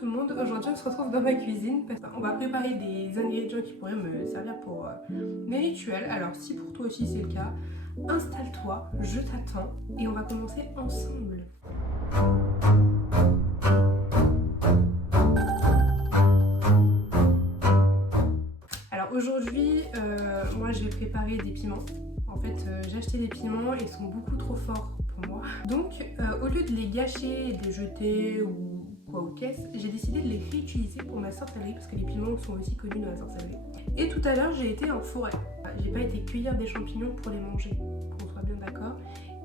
tout le monde, aujourd'hui on se retrouve dans ma cuisine parce qu'on va préparer des ingrédients qui pourraient me servir pour mes rituels. Alors si pour toi aussi c'est le cas, installe-toi, je t'attends et on va commencer ensemble. Alors aujourd'hui, moi je vais préparer des piments. En fait, j'ai acheté des piments et ils sont beaucoup trop forts pour moi. Donc, au lieu de les gâcher et de les jeter ou quoi aux caisses, j'ai décidé de les réutiliser pour ma sorcellerie parce que les piments sont aussi connus dans la sorcellerie. Et tout à l'heure, j'ai été en forêt. J'ai pas été cueillir des champignons pour les manger, qu'on soit bien d'accord.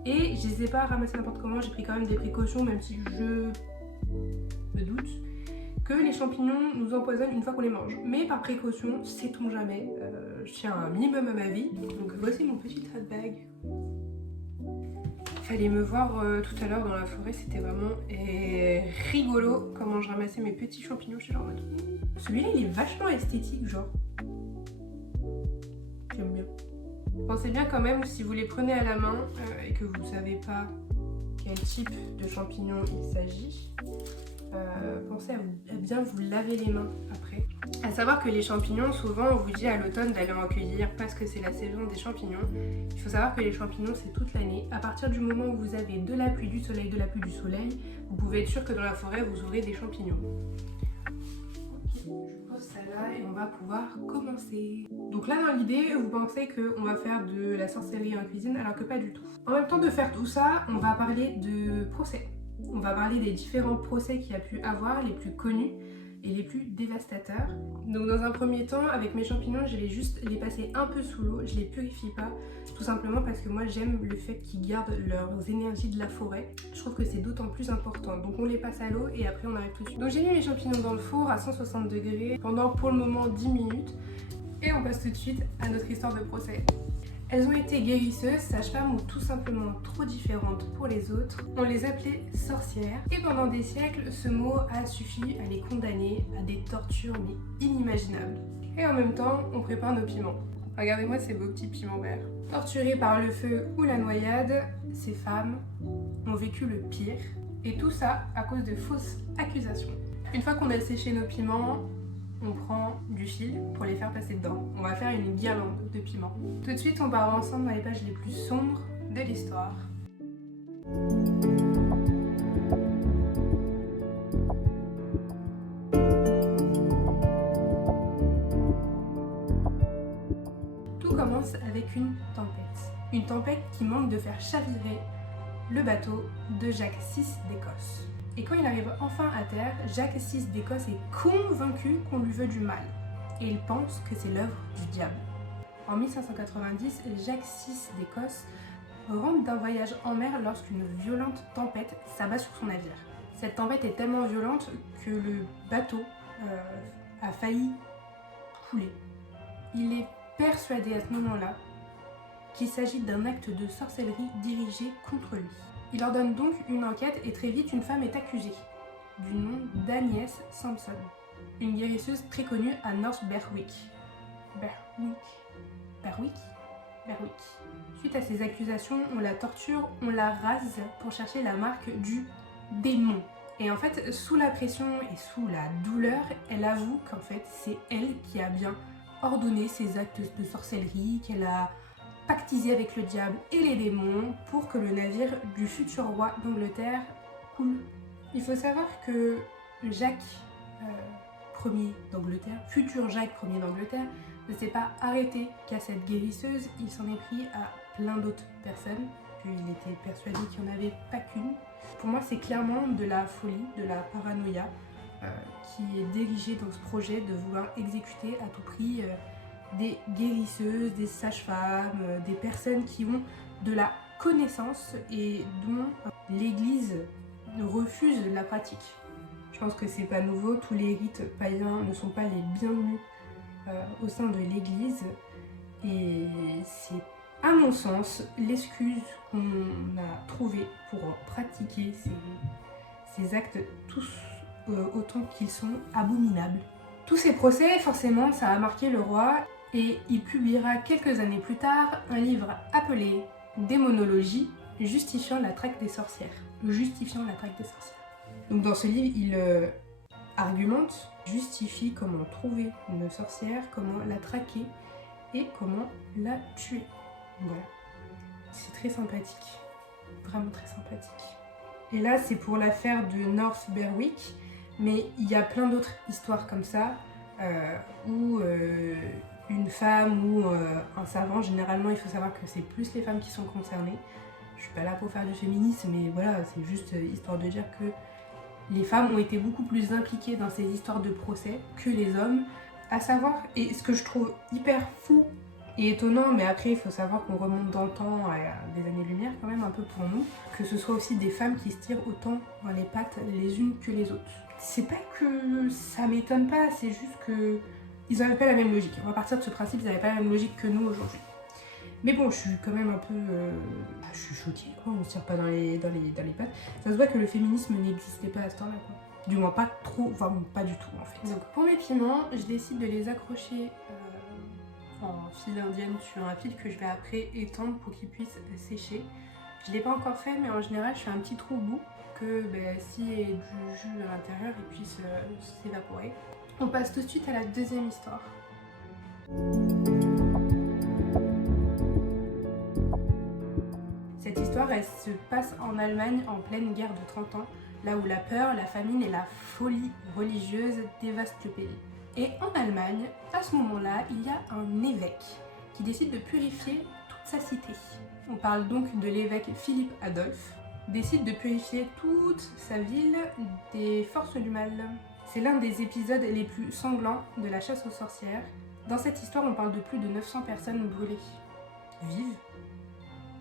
Et je les ai pas ramassés n'importe comment, j'ai pris quand même des précautions, même si je me doute que les champignons nous empoisonnent une fois qu'on les mange. Mais par précaution, sait-on jamais, je tiens un minimum à ma vie. Donc voici mon petit trade bag. Fallait me voir tout à l'heure dans la forêt, c'était vraiment rigolo comment je ramassais mes petits champignons. Je suis genre en mode... Celui-là il est vachement esthétique, genre. J'aime bien. Pensez bien quand même, si vous les prenez à la main et que vous savez pas quel type de champignons il s'agit, pensez à bien vous laver les mains après. À savoir que les champignons, souvent on vous dit à l'automne d'aller en cueillir parce que c'est la saison des champignons. Il faut savoir que les champignons c'est toute l'année. À partir du moment où vous avez de la pluie, du soleil, de la pluie, du soleil, vous pouvez être sûr que dans la forêt vous aurez des champignons. Ok, je pose ça là et on va pouvoir commencer. Donc là dans l'idée, vous pensez qu'on va faire de la sorcellerie en cuisine alors que pas du tout. En même temps de faire tout ça, on va parler de procès. On va parler des différents procès qu'il y a pu avoir, les plus connus et les plus dévastateurs. Donc dans un premier temps, avec mes champignons, je vais juste les passer un peu sous l'eau, je les purifie pas, tout simplement parce que moi j'aime le fait qu'ils gardent leurs énergies de la forêt. Je trouve que c'est d'autant plus important. Donc on les passe à l'eau et après on arrive tout de suite. Donc j'ai mis mes champignons dans le four à 160 degrés pendant pour le moment 10 minutes et on passe tout de suite à notre histoire de procès. Elles ont été guérisseuses, sages-femmes ou tout simplement trop différentes pour les autres. On les appelait sorcières et pendant des siècles, ce mot a suffi à les condamner à des tortures mais inimaginables. Et en même temps, on prépare nos piments. Regardez-moi ces beaux petits piments verts. Torturées par le feu ou la noyade, ces femmes ont vécu le pire. Et tout ça à cause de fausses accusations. Une fois qu'on a séché nos piments, on prend du fil pour les faire passer dedans. On va faire une guirlande de piments. Tout de suite, on part ensemble dans les pages les plus sombres de l'histoire. Tout commence avec une tempête. Une tempête qui manque de faire chavirer le bateau de Jacques VI d'Écosse. Et quand il arrive enfin à terre, Jacques VI d'Écosse est convaincu qu'on lui veut du mal. Et il pense que c'est l'œuvre du diable. En 1590, Jacques VI d'Écosse rentre d'un voyage en mer lorsqu'une violente tempête s'abat sur son navire. Cette tempête est tellement violente que le bateau a failli couler. Il est persuadé à ce moment-là qu'il s'agit d'un acte de sorcellerie dirigé contre lui. Il ordonne donc une enquête et très vite une femme est accusée, du nom d'Agnès Sampson, une guérisseuse très connue à North Berwick. Berwick. Suite à ces accusations, on la torture, on la rase pour chercher la marque du démon. Et en fait, sous la pression et sous la douleur, elle avoue qu'en fait, c'est elle qui a bien ordonné ces actes de sorcellerie, qu'elle a pactisé avec le diable et les démons pour que le navire du futur roi d'Angleterre coule. Il faut savoir que Jacques Ier d'Angleterre, futur Jacques Ier d'Angleterre, ne s'est pas arrêté qu'à cette guérisseuse, il s'en est pris à plein d'autres personnes, puis il était persuadé qu'il n'y en avait pas qu'une. Pour moi, c'est clairement de la folie, de la paranoïa qui est dirigée dans ce projet de vouloir exécuter à tout prix des guérisseuses, des sages-femmes, des personnes qui ont de la connaissance et dont l'Église refuse la pratique. Je pense que c'est pas nouveau, tous les rites païens ne sont pas les bienvenus au sein de l'Église et c'est à mon sens l'excuse qu'on a trouvée pour pratiquer ces actes tous autant qu'ils sont abominables. Tous ces procès, forcément, ça a marqué le roi et il publiera quelques années plus tard un livre appelé Démonologie, justifiant la traque des sorcières. Donc dans ce livre, argumente, justifie comment trouver une sorcière, comment la traquer et comment la tuer. Voilà. C'est très sympathique. Vraiment très sympathique. Et là, c'est pour l'affaire de North Berwick, mais il y a plein d'autres histoires comme ça, où une femme ou un savant, généralement il faut savoir que c'est plus les femmes qui sont concernées. Je suis pas là pour faire du féminisme, mais voilà, c'est juste histoire de dire que les femmes ont été beaucoup plus impliquées dans ces histoires de procès que les hommes, à savoir, et ce que je trouve hyper fou et étonnant, mais après il faut savoir qu'on remonte dans le temps à des années-lumière quand même un peu pour nous, que ce soit aussi des femmes qui se tirent autant dans les pattes les unes que les autres. C'est pas que ça m'étonne pas, c'est juste que ils n'avaient pas la même logique. On va partir de ce principe, ils n'avaient pas la même logique que nous aujourd'hui. Mais bon, je suis quand même un peu... je suis choquée, quoi, on se tire pas dans les pattes. Ça se voit que le féminisme n'existait pas à ce temps-là, quoi. Du moins pas trop, enfin pas du tout en fait. Donc pour mes piments, je décide de les accrocher en fil indienne sur un fil que je vais après étendre pour qu'ils puissent sécher. Je l'ai pas encore fait, mais en général je fais un petit trou au bout que s'il y a du jus à l'intérieur il puisse s'évaporer. On passe tout de suite à la deuxième histoire. Cette histoire, elle se passe en Allemagne en pleine guerre de 30 ans, là où la peur, la famine et la folie religieuse dévastent le pays. Et en Allemagne, à ce moment-là, il y a un évêque qui décide de purifier toute sa cité. On parle donc de l'évêque Philippe Adolphe, décide de purifier toute sa ville des forces du mal. C'est l'un des épisodes les plus sanglants de la chasse aux sorcières. Dans cette histoire, on parle de plus de 900 personnes brûlées, vives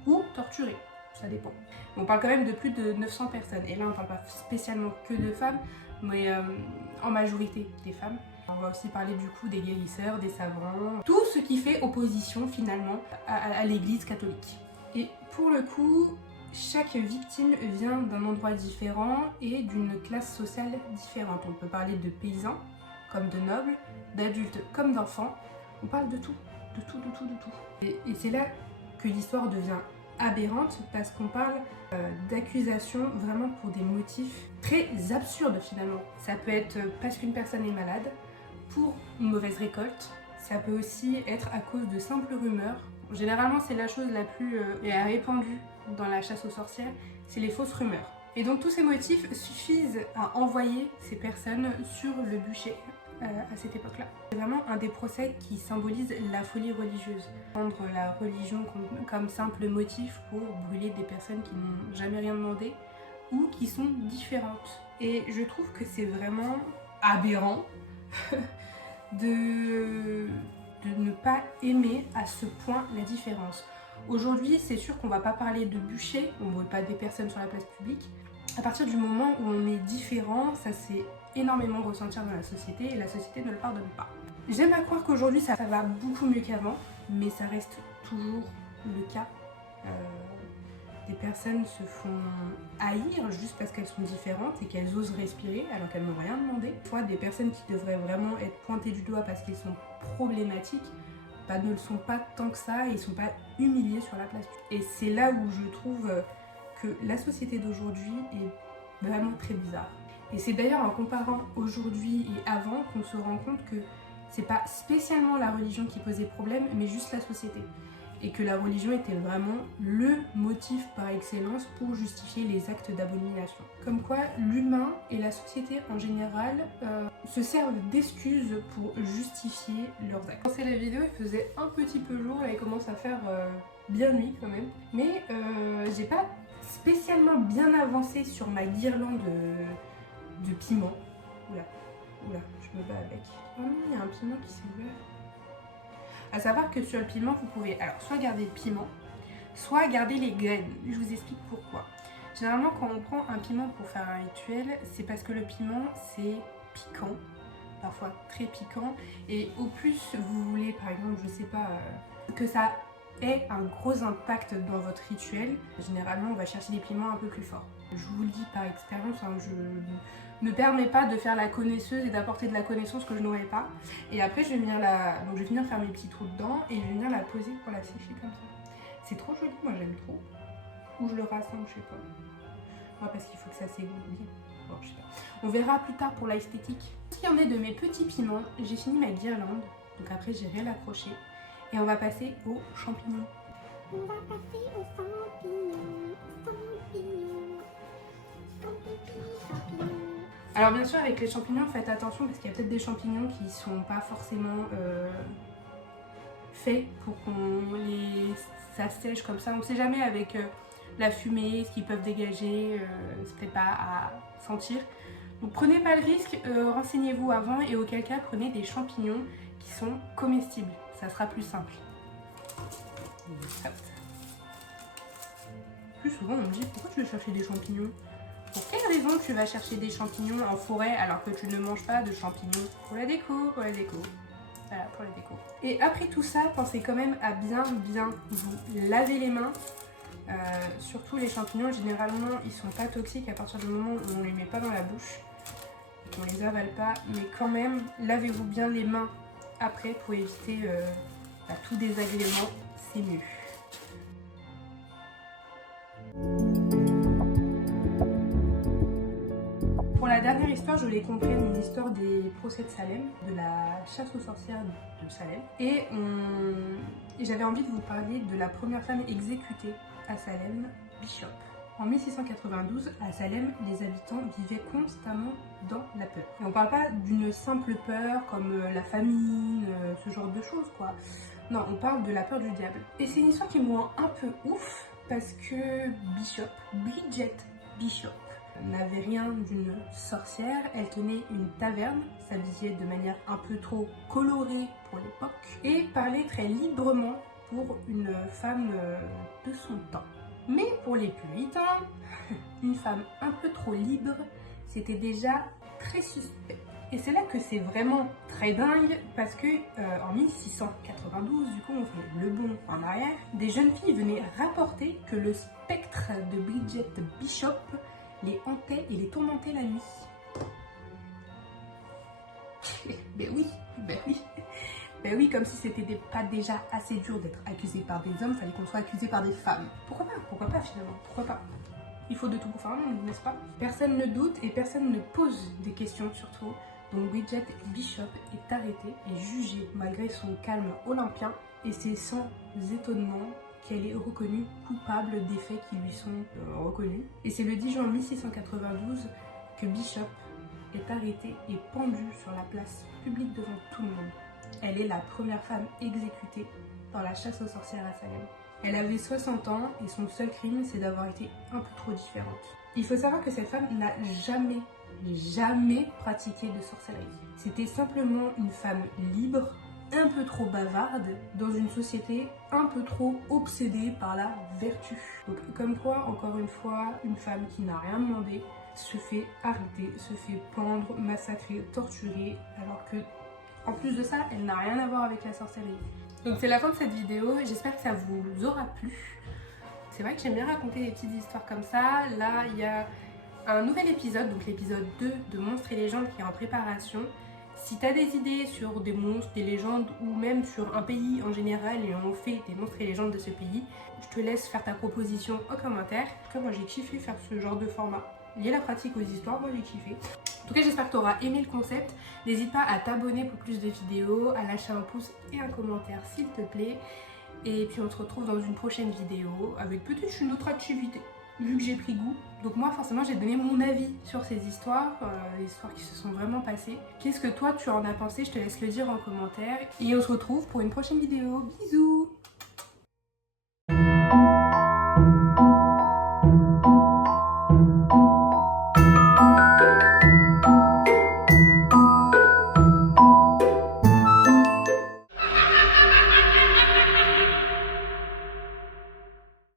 ou torturées, ça dépend. On parle quand même de plus de 900 personnes, et là on parle pas spécialement que de femmes, mais en majorité des femmes. On va aussi parler du coup des guérisseurs, des savants, tout ce qui fait opposition finalement à l'église catholique. Et pour le coup, chaque victime vient d'un endroit différent et d'une classe sociale différente. On peut parler de paysans, comme de nobles, d'adultes comme d'enfants. On parle de tout, de tout, de tout, de tout. Et c'est là que l'histoire devient aberrante parce qu'on parle d'accusations vraiment pour des motifs très absurdes finalement. Ça peut être parce qu'une personne est malade, pour une mauvaise récolte, ça peut aussi être à cause de simples rumeurs. Généralement c'est la chose la plus répandue dans la chasse aux sorcières, c'est les fausses rumeurs. Et donc tous ces motifs suffisent à envoyer ces personnes sur le bûcher à cette époque-là. C'est vraiment un des procès qui symbolise la folie religieuse. Prendre la religion comme simple motif pour brûler des personnes qui n'ont jamais rien demandé ou qui sont différentes. Et je trouve que c'est vraiment aberrant de ne pas aimer à ce point la différence. Aujourd'hui, c'est sûr qu'on va pas parler de bûcher, on ne brûle pas des personnes sur la place publique. À partir du moment où on est différent, ça s'est énormément ressentir dans la société et la société ne le pardonne pas. J'aime à croire qu'aujourd'hui ça va beaucoup mieux qu'avant, mais ça reste toujours le cas. Des personnes se font haïr juste parce qu'elles sont différentes et qu'elles osent respirer alors qu'elles n'ont rien demandé. Parfois, des personnes qui devraient vraiment être pointées du doigt parce qu'elles sont problématiques, ne le sont pas tant que ça et ils ne sont pas humiliés sur la place. Et c'est là où je trouve que la société d'aujourd'hui est vraiment très bizarre. Et c'est d'ailleurs en comparant aujourd'hui et avant qu'on se rend compte que c'est pas spécialement la religion qui posait problème, mais juste la société. Et que la religion était vraiment le motif par excellence pour justifier les actes d'abomination. Comme quoi, l'humain et la société en général se servent d'excuses pour justifier leurs actes. Quand c'est la vidéo, il faisait un petit peu jour, là il commence à faire bien nuit quand même. Mais j'ai pas spécialement bien avancé sur ma guirlande de piment. Oula, je me bats avec. Oh non, il y a un piment qui s'est ouvert. À savoir que sur le piment, vous pouvez alors soit garder le piment, soit garder les graines. Je vous explique pourquoi. Généralement, quand on prend un piment pour faire un rituel, c'est parce que le piment, c'est piquant, parfois très piquant. Et au plus, vous voulez, par exemple, je sais pas, que ça ait un gros impact dans votre rituel, généralement, on va chercher des piments un peu plus forts. Je vous le dis par expérience, hein, je ne me permets pas de faire la connaisseuse et d'apporter de la connaissance que je n'aurais pas. Et après, je vais venir faire mes petits trous dedans et je vais venir la poser pour la sécher comme ça. C'est trop joli, moi j'aime trop. Ou je le rassemble, je sais pas. Ah, parce qu'il faut que ça s'égoutte bien. Bon, je sais pas. On verra plus tard pour l'esthétique. Ce qu'il y en est de mes petits piments, j'ai fini ma guirlande. Donc après, j'irai l'accrocher. Et on va passer aux champignons. On va passer aux champignons, champignons. Alors bien sûr, avec les champignons, faites attention parce qu'il y a peut-être des champignons qui sont pas forcément faits pour qu'on les assèche comme ça. On ne sait jamais avec la fumée, ce qu'ils peuvent dégager, c'est peut-être pas à sentir. Donc prenez pas le risque, renseignez-vous avant et auquel cas prenez des champignons qui sont comestibles. Ça sera plus simple. Hop. Plus souvent on me dit pourquoi tu veux chercher des champignons? Pour quelle raison tu vas chercher des champignons en forêt alors que tu ne manges pas de champignons? Pour la déco, pour la déco. Voilà, pour la déco. Et après tout ça, pensez quand même à bien vous laver les mains. Surtout les champignons, généralement ils sont pas toxiques à partir du moment où on les met pas dans la bouche. On les avale pas, mais quand même lavez-vous bien les mains après pour éviter tout désagrément, c'est mieux. Pour la dernière histoire, je voulais qu'on prenne une histoire des procès de Salem, de la chasse aux sorcières de Salem. Et j'avais envie de vous parler de la première femme exécutée à Salem, Bishop. En 1692, à Salem, les habitants vivaient constamment dans la peur. Et on parle pas d'une simple peur comme la famine, ce genre de choses quoi. Non, on parle de la peur du diable. Et c'est une histoire qui me rend un peu ouf parce que Bridget Bishop, n'avait rien d'une sorcière, elle tenait une taverne, s'habillait de manière un peu trop colorée pour l'époque et parlait très librement pour une femme de son temps. Mais pour les puritains, une femme un peu trop libre, c'était déjà très suspect. Et c'est là que c'est vraiment très dingue parce que en 1692, du coup on fait le bond en arrière, des jeunes filles venaient rapporter que le spectre de Bridget Bishop les hantait et les tourmentait la nuit. Ben oui, comme si c'était pas déjà assez dur d'être accusé par des hommes, fallait qu'on soit accusé par des femmes. Pourquoi pas finalement, pourquoi pas? Il faut de tout pour faire un monde, n'est-ce pas? Personne ne doute et personne ne pose des questions surtout. Donc Bridget Bishop est arrêtée et jugée malgré son calme olympien et c'est sans étonnement qu'elle est reconnue coupable des faits qui lui sont reconnus. Et c'est le 10 juin 1692 que Bishop est arrêtée et pendue sur la place publique devant tout le monde. Elle est la première femme exécutée dans la chasse aux sorcières à Salem. Elle avait 60 ans et son seul crime c'est d'avoir été un peu trop différente. Il faut savoir que cette femme n'a jamais pratiqué de sorcellerie. C'était simplement une femme libre, un peu trop bavarde, dans une société un peu trop obsédée par la vertu. Donc comme quoi, encore une fois, une femme qui n'a rien demandé se fait arrêter, se fait pendre, massacrer, torturer, alors que en plus de ça, elle n'a rien à voir avec la sorcellerie. Donc c'est la fin de cette vidéo, j'espère que ça vous aura plu. C'est vrai que j'aime bien raconter des petites histoires comme ça. Là, il y a un nouvel épisode, donc l'épisode 2 de Monstres et légendes qui est en préparation. Si tu as des idées sur des monstres, des légendes ou même sur un pays en général et on fait des monstres et légendes de ce pays, je te laisse faire ta proposition en commentaire. En tout cas, moi j'ai kiffé faire ce genre de format. Lié la pratique aux histoires, moi j'ai kiffé. En tout cas, j'espère que tu auras aimé le concept. N'hésite pas à t'abonner pour plus de vidéos, à lâcher un pouce et un commentaire s'il te plaît. Et puis on se retrouve dans une prochaine vidéo avec peut-être une autre activité, vu que j'ai pris goût. Donc moi forcément j'ai donné mon avis sur ces histoires, les histoires qui se sont vraiment passées. Qu'est-ce que toi tu en as pensé? Je te laisse le dire en commentaire. Et on se retrouve pour une prochaine vidéo. Bisous!